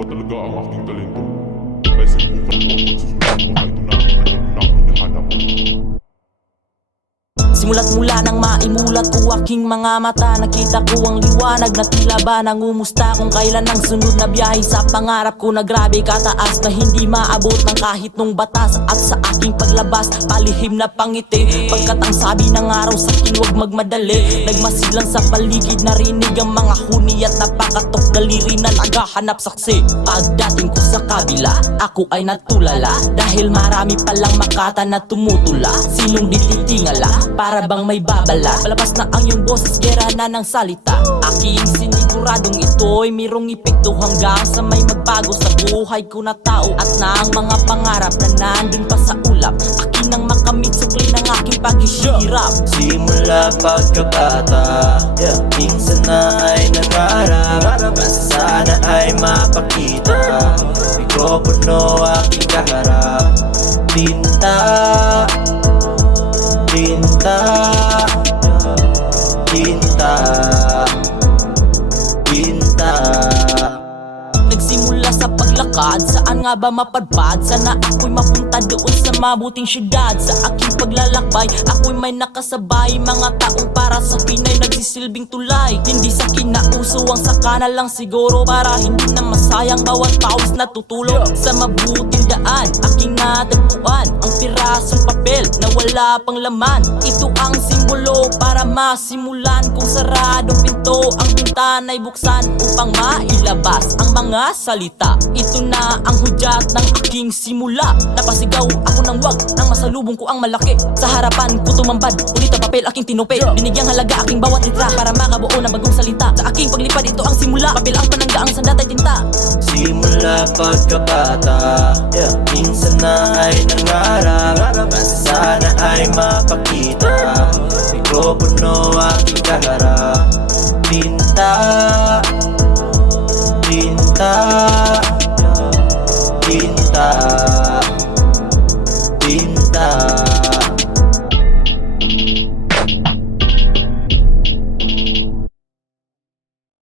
ba talaga ang aking talento? Kaya sinubukan ko at pagsusulat ko kahit na ako hinahanap. Simula't mula nang maimulat ko aking mga mata, nakita ko ang liwanag na tila ba nangumusta kung kailan ang sunod na biyahe sa pangarap ko na grabe kataas na hindi maabot ng kahit nung batas. At sa aking paglabas, palihim na pangiti, pagkat ang sabi ng araw sa akin huwag magmadali. Nagmasid lang sa paligid, narinig ang mga huni at napakatok daliri na naghahanap saksi. Pagdating ko sa kabila, ako ay natulala dahil marami palang makata na tumutula. Sinong dititingala para bang may babala, palabas na ang iyong boses, gera na ng salita. Aking siniguradong ito'y mirong epekto hanggang sa may magbago sa buhay ko na tao. At na ang mga pangarap na nandun pa sa ulap, akin ang makamit sukli ng aking paghihirap. Simula pagkabata, minsan na ay nangarap, sana ay mapakita. Mikropono aking kaharap, tinta, tinta, tinta, tinta. Nagsimula sa paglakad, saan nga ba mapadpad? Sana ako'y mapunta doon sa mabuting syudad. Sa aking paglalakbay, ako'y may nakasabay, mga taong para sa akin ay nagsisilbing tulay. Hindi sa kinauso ang sakana lang siguro, para hindi na masayang bawat pawis na tutulog. Sa mabuting daan, aking natagpuan ang pirasong papel na wala pang laman. Ito ang simbolo para masimulan, kung saradong pinto ang bintana'y buksan upang mailabas ang mga salita. Ito na ang hudyat ng aking simula. Napasigaw ako ng wag nang masalubong ko ang malaki. Sa harapan ko tumambad, ulit ang papel aking tinupi. Binigyang halaga aking bawat litra para makabuo ng bagong salita. Sa aking paglipad, ito ang simula. Papel ang pananggaang sandatay tinta. Simula pagkabata, minsan na ay nangarap, sana ay mapakita. Mikropono aking kaharap, tinta, tinta, tinta, tinta.